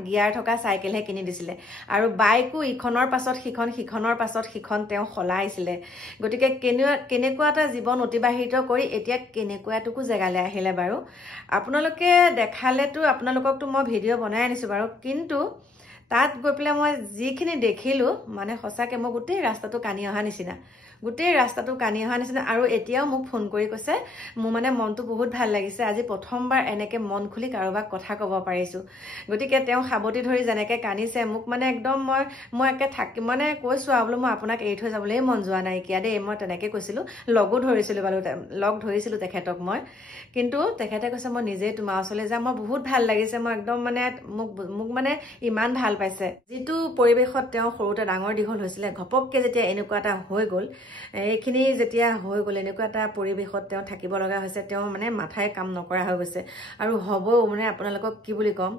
গিয়াৰ থকা চাইকেলহে কিনি দিছিলে, আৰু বাইকো ইখনৰ পাছত সিখন, সিখনৰ পাছত সিখন তেওঁ সলাইছিলে। গতিকে কেনেকুৱা এটা জীৱন অতিবাহিত কৰি এতিয়া কেনেকুৱা এটুকু জেগালৈ আহিলে বাৰু। আপোনালোকে দেখালেতো, আপোনালোককতো মই ভিডিঅ' বনাই আনিছোঁ বাৰু, কিন্তু তাত গৈ পেলাই মই যিখিনি দেখিলোঁ, মানে সঁচাকৈ মই গোটেই ৰাস্তাটো কান্দি অহা নিচিনা। আৰু এতিয়াও মোক ফোন কৰি কৈছে মোৰ মানে মনটো বহুত ভাল লাগিছে, আজি প্ৰথমবাৰ এনেকৈ মন খুলি কাৰোবাক কথা ক'ব পাৰিছোঁ। গতিকে তেওঁ সাৱতি ধৰি যেনেকৈ কান্দিছে, মোক মানে একদম মই একে মানে কৈছোঁ আৰু বোলো মই আপোনাক এৰি থৈ যাবলৈ মন যোৱা নাইকিয়া দেই, মই তেনেকৈ কৈছিলোঁ। লগ ধৰিছিলোঁ তেখেতক মই, কিন্তু তেখেতে কৈছে মই নিজেই তোমাৰ ওচৰলৈ যাম, মই বহুত ভাল লাগিছে, মই একদম মানে মোক মানে ইমান ভাল পাইছে। যিটো পৰিৱেশত তেওঁ সৰুতে ডাঙৰ দীঘল হৈছিলে, ঘপককৈ যেতিয়া এনেকুৱা এটা হৈ গ'ল, এইখিনি যেতিয়া হৈ গ'ল, এনেকুৱা এটা পৰিৱেশত তেওঁ থাকিব লগা হৈছে, তেওঁ মানে মাথাই কাম নকৰা হৈ গৈছে। আৰু হ'বও, মানে আপোনালোকক কি বুলি ক'ম,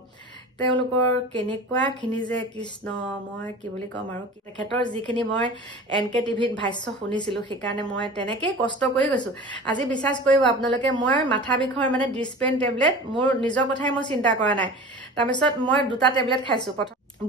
তেওঁলোকৰ কেনেকুৱাখিনি যে কৃষ্ণ, মই কি বুলি ক'ম আৰু। তেখেতৰ যিখিনি মই NK TVত ভাষ্য শুনিছিলোঁ, সেইকাৰণে মই তেনেকেই কষ্ট কৰি গৈছোঁ। আজি বিশ্বাস কৰিব আপোনালোকে, মই মাথা বিষৰ মানে ডিছপেন টেবলেট, মোৰ নিজৰ কথাই মই চিন্তা কৰা নাই, তাৰপিছত মই 2টা টেবলেট খাইছোঁ।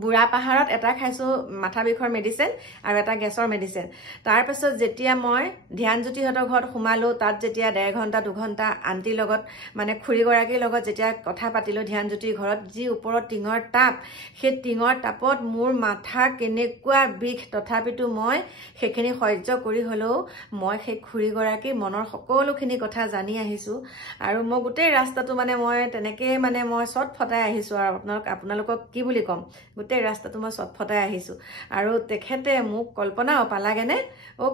বুঢ়া পাহাৰত এটা খাইছো মাথা বিষৰ মেডিচিন আৰু এটা গেছৰ মেডিচিন। তাৰপিছত যেতিয়া মই ধ্যানজ্যোতিহঁতৰ ঘৰত সোমালো, তাত যেতিয়া 1.5 ঘণ্টা 2 ঘণ্টা আন্টিৰ লগত মানে খুৰীগৰাকীৰ লগত যেতিয়া কথা পাতিলো ধ্যানজ্যোতিৰ ঘৰত, যি ওপৰত টিঙৰ টাপ, সেই টিঙৰ টাপত মোৰ মাথা কেনেকুৱা বিষ, তথাপিতো মই সেইখিনি সহ্য কৰি হ'লেও মই সেই খুৰীগৰাকীৰ মনৰ সকলোখিনি কথা জানি আহিছো। আৰু মই গোটেই ৰাস্তাটো মানে মই তেনেকে মানে মই চট ফটাই আহিছো। আৰু আপোনালোকক কি বুলি ক'ম, গোটেই ৰাস্তাটো মই চট ফটাই আহিছো। আৰু তেখেতে মোক কল্পনা পালাগেনে?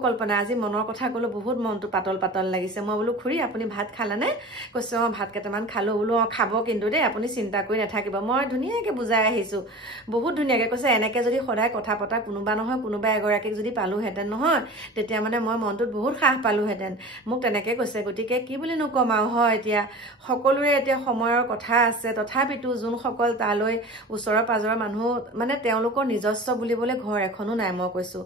কল্পনা, আজি মনৰ কথা ক'লো, বহুত মনটো পাতল পাতল লাগিছে। মই বোলো খুৰী আপুনি ভাত খালেনে? কৈছে ভাত কেইটামান খালো। বোলো খাব কিন্তু দেই, আপুনি চিন্তা কৰি নাথাকিব। মই ধুনীয়াকে বুজাই আহিছো, বহুত ধুনীয়াকে। কৈছে এনেকে যদি সদায় কথা পতা কোনোবা নহয় কোনোবা এগৰাকীক যদি পালোহেঁতেন নহয়, তেতিয়া মানে মই মনটোত বহুত সাহ পালোহেঁতেন, মোক তেনেকে কৈছে। গতিকে কি বুলি নকম আৰু, হয় এতিয়া সকলোৰে এতিয়া সময়ৰ কথা আছে। তথাপিতো যোনসকল তালৈ ওচৰৰ পাজৰৰ মানুহ মানে তেওঁলোকৰ নিজস্ব বুলিবলৈ ঘৰ এখনো নাই, মই কৈছো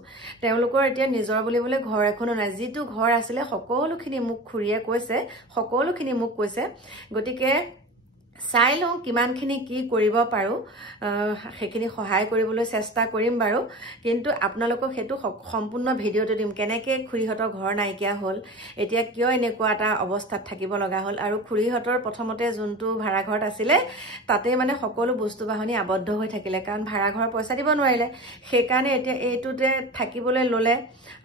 তেওঁলোকৰ এতিয়া নিজৰ বুলিবলৈ ঘৰ এখনো নাই। যিটো ঘৰ আছিলে সকলোখিনি মোক খুৰীয়ে কৈছে, সকলোখিনি মোক কৈছে। গতিকে চাই লওঁ কিমানখিনি কি কৰিব পাৰো, সেইখিনি সহায় কৰিবলৈ চেষ্টা কৰিম বাৰু। কিন্তু আপোনালোকক সেইটো সম্পূৰ্ণ ভিডিঅ'টো দিম, কেনেকৈ খুৰীহঁতৰ ঘৰ নাইকিয়া হ'ল, এতিয়া কিয় এনেকুৱা এটা অৱস্থাত থাকিব লগা হ'ল। আৰু খুৰীহঁতৰ প্ৰথমতে যোনটো ভাড়াঘৰত আছিলে তাতে মানে সকলো বস্তু বাহনি আবদ্ধ হৈ থাকিলে, কাৰণ ভাড়াঘৰ পইচা দিব নোৱাৰিলে। সেইকাৰণে এতিয়া এইটোতে থাকিবলৈ ল'লে।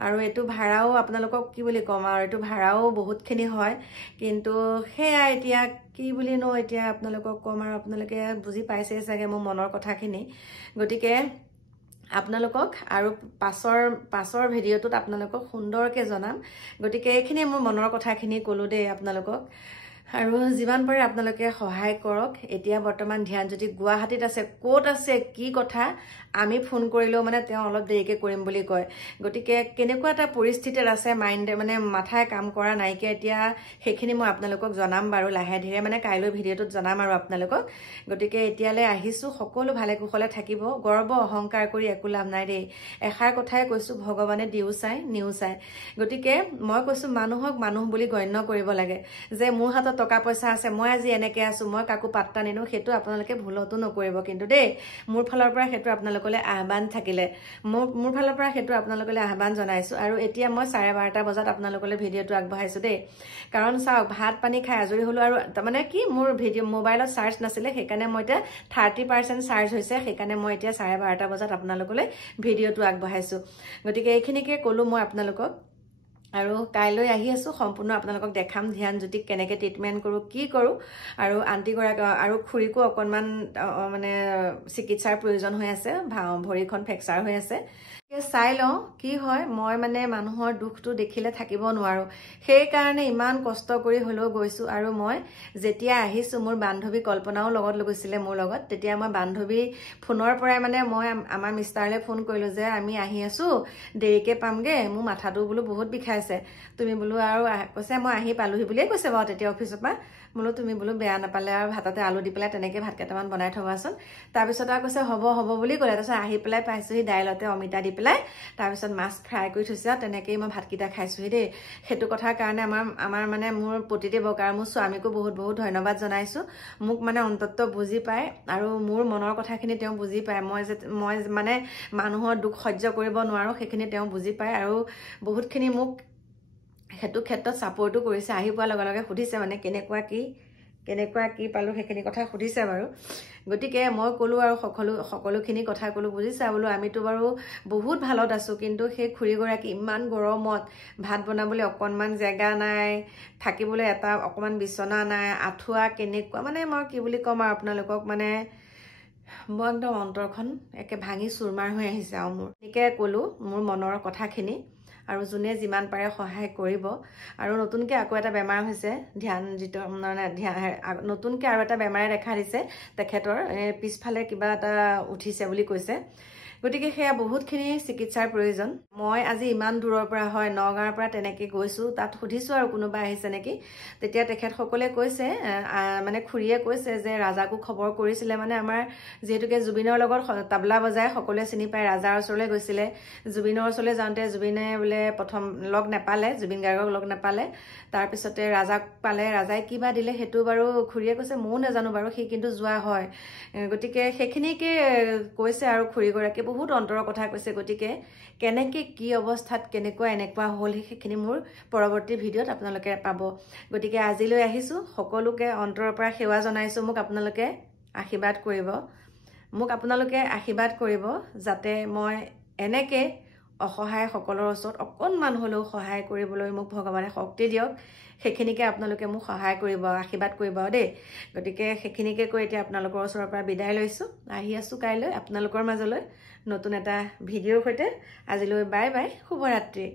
আৰু এইটো ভাড়াও আপোনালোকক কি বুলি ক'ম আৰু, এইটো ভাড়াও বহুতখিনি হয়। কিন্তু সেয়া এতিয়া কি বুলিনো এতিয়া আপোনালোকক ক'ম আৰু, আপোনালোকে বুজি পাইছেই চাগে মোৰ মনৰ কথাখিনি। গতিকে আপোনালোকক আৰু পাছৰ ভিডিঅ'টোত আপোনালোকক সুন্দৰকৈ জনাম। গতিকে এইখিনি মোৰ মনৰ কথাখিনি ক'লো দেই আপোনালোকক। আৰু যিমান পাৰে আপোনালোকে সহায় কৰক। এতিয়া বৰ্তমান ধ্যানজ্যোতি গুৱাহাটীত আছে, ক'ত আছে কি কথা আমি ফোন কৰিলেও মানে তেওঁ অলপ দেৰিকে কৰিম বুলি কয়। গতিকে কেনেকুৱা এটা পৰিস্থিতিত আছে, মাইণ্ডে মানে মাথাই কাম কৰা নাইকিয়া, এতিয়া সেইখিনি মই আপোনালোকক জনাম বাৰু লাহে ধীৰে, মানে কাইলৈ ভিডিঅ'টোত জনাম আৰু আপোনালোকক। গতিকে এতিয়ালৈ আহিছো, সকলো ভালে কুশলে থাকিব। গৰ্ব অহংকাৰ কৰি একো লাভ নাই দেই, এষাৰ কথাই কৈছো, ভগৱানে দিও চাই নিও চাই। গতিকে মই কৈছো মানুহক মানুহ বুলি গণ্য কৰিব লাগে। যে মোৰ হাতত টকা পইচা আছে, মই আজি এনেকে আছো, মই কাকো পাত্তা নিদিওঁ, সেইটো আপোনালোকে ভুলতো নকৰিব কিন্তু দেই। মোৰ ফালৰ পৰা সেইটো আপোনালোকলৈ আহ্বান থাকিলে, মোৰ ফালৰ পৰা সেইটো আপোনালোকলৈ আহ্বান জনাইছো। আৰু এতিয়া মই 12:30 বজাত আপোনালোকলৈ ভিডিঅ'টো আগবঢ়াইছো দেই। কাৰণ চাওক, ভাত পানী খাই আজৰি হলো, আৰু তাৰমানে কি মোৰ মোবাইলত চাৰ্জ নাছিলে, সেইকাৰণে মই এতিয়া 30% চাৰ্জ হৈছে, সেইকাৰণে মই এতিয়া 12:30 বজাত আপোনালোকলৈ ভিডিঅ'টো আগবঢ়াইছো। গতিকে এইখিনিকে ক'লো মই আপোনালোকক। আৰু কাইলৈ আহি আছো, সম্পূৰ্ণ আপোনালোকক দেখাম ধ্যানজ্যোতিক কেনেকে ট্ৰিটমেণ্ট কৰো, কি কৰো। আৰু আন্টিগৰাকী আৰু খুৰীকো অকণমান মানে চিকিৎসাৰ প্ৰয়োজন হৈ আছে, ভৰিখন ফ্ৰেকচাৰ হৈ আছে। চাই লওঁ কি হয়। মই মানে মানুহৰ দুখটো দেখিলে থাকিব নোৱাৰো, সেইকাৰণে ইমান কষ্ট কৰি হ'লেও গৈছো। আৰু মই যেতিয়া আহিছো, মোৰ বান্ধৱী কল্পনাও লগত গৈছিলে মোৰ লগত। তেতিয়া মই বান্ধৱী ফোনৰ পৰাই মানে মই আমাৰ মিষ্টাৰলৈ ফোন কৰিলো যে আমি আহি আছো, দেৰিকে পামগে, মোৰ মাথাটো বোলো বহুত বিষাইছে, তুমি বোলো। আৰু কৈছে মই আহি পালোহি বুলিয়ে কৈছে বাৰু তেতিয়া অফিচৰ পৰা। বোলো তুমি বোলো বেয়া নাপালে আৰু ভাততে আলু দি পেলাই তেনেকে ভাত কেইটামান বনাই থবাচোন। তাৰপিছত আৰু কৈছে হ'ব হ'ব বুলি ক'লে। তাৰপিছত আহি পেলাই পাইছোহি দাইলতে অমিতা দি পেলাই, তাৰপিছত মাছ ফ্ৰাই কৰি থৈছে, আৰু তেনেকেই মই ভাতকেইটা খাইছোহি দেই। সেইটো কথাৰ কাৰণে আমাৰ মানে মোৰ প্ৰতিদেৱক আৰু মোৰ স্বামীকো বহুত বহুত ধন্যবাদ জনাইছো। মোক মানে অন্তত বুজি পায়, আৰু মোৰ মনৰ কথাখিনি তেওঁ বুজি পায়। মই মানে মানুহৰ দুখ সহ্য কৰিব নোৱাৰো, সেইখিনি তেওঁ বুজি পায়। আৰু বহুতখিনি মোক সেইটো ক্ষেত্ৰত ছাপোৰ্টো কৰিছে। আহি পোৱাৰ লগে লগে সুধিছে মানে কেনেকুৱা কি পালো, সেইখিনি কথা সুধিছে বাৰু। গতিকে মই ক'লো আৰু সকলোখিনি কথা ক'লো, বুজিছা বোলো আমিতো বাৰু বহুত ভালত আছো, কিন্তু সেই খুৰীগৰাকী ইমান গৰমত ভাত বনাবলৈ অকণমান জেগা নাই, থাকিবলৈ এটা অকণমান বিচনা নাই, আঁঠুৱা কেনেকুৱা, মানে মই কি বুলি ক'ম আৰু আপোনালোকক, মানে মই একদম অন্তৰখন একে ভাঙি চুৰমাৰ হৈ আহিছে। আৰু মোৰ এনেকৈ ক'লো মোৰ মনৰ কথাখিনি, আৰু যোনে যিমান পাৰে সহায় কৰিব। আৰু নতুনকৈ আকৌ এটা বেমাৰ হৈছে, নতুনকৈ আৰু এটা বেমাৰে দেখা দিছে তেখেতৰ, পিছফালে কিবা এটা উঠিছে বুলি কৈছে। গতিকে সেয়া বহুতখিনি চিকিৎসাৰ প্ৰয়োজন মই আজি ইমান দূৰৰ পৰা হয় নগাঁৱৰ পৰা তেনেকৈ গৈছোঁ তাত সুধিছোঁ আৰু কোনোবা আহিছে নেকি তেতিয়া তেখেতসকলে কৈছে মানে খুৰীয়ে কৈছে যে ৰাজাকো খবৰ কৰিছিলে মানে আমাৰ যিহেতুকে জুবিনৰ লগত তাবলা বজাই সকলোৱে চিনি পায় ৰাজাৰ ওচৰলৈ গৈছিলে জুবিনৰ ওচৰলৈ যাওঁতে জুবিনে বোলে প্ৰথম লগ নাপালে জুবিন গাৰ্গক লগ নাপালে তাৰপিছতে ৰাজাক পালে ৰাজাই কিবা দিলে সেইটো বাৰু খুৰীয়ে কৈছে ময়ো নাজানো বাৰু সি কিন্তু যোৱা হয় গতিকে সেইখিনিকে কৈছে আৰু খুৰীগৰাকী বহুত অন্তৰৰ কথা কৈছে গতিকে কেনেকৈ কি অৱস্থাত এনেকুৱা হ'ল সেইখিনি মোৰ পৰৱৰ্তী ভিডিঅ'ত আপোনালোকে পাব গতিকে আজিলৈ আহিছোঁ সকলোকে অন্তৰৰ পৰা সেৱা জনাইছোঁ মোক আপোনালোকে আশীৰ্বাদ কৰিব যাতে মই এনেকৈ অসহায় সকলৰ ওচৰত অকণমান হ'লেও সহায় কৰিবলৈ মোক ভগৱানে শক্তি দিয়ক সেইখিনিকে আপোনালোকে মোক সহায় কৰিব আশীৰ্বাদ কৰিব দেই গতিকে সেইখিনিকে কৈ এতিয়া আপোনালোকৰ ওচৰৰ পৰা বিদায় লৈছোঁ আহি আছোঁ কাইলৈ আপোনালোকৰ মাজলৈ নতুন এটা ভিডিঅ'ৰ সৈতে আজিলৈ বাই বাই শুভৰাত্ৰি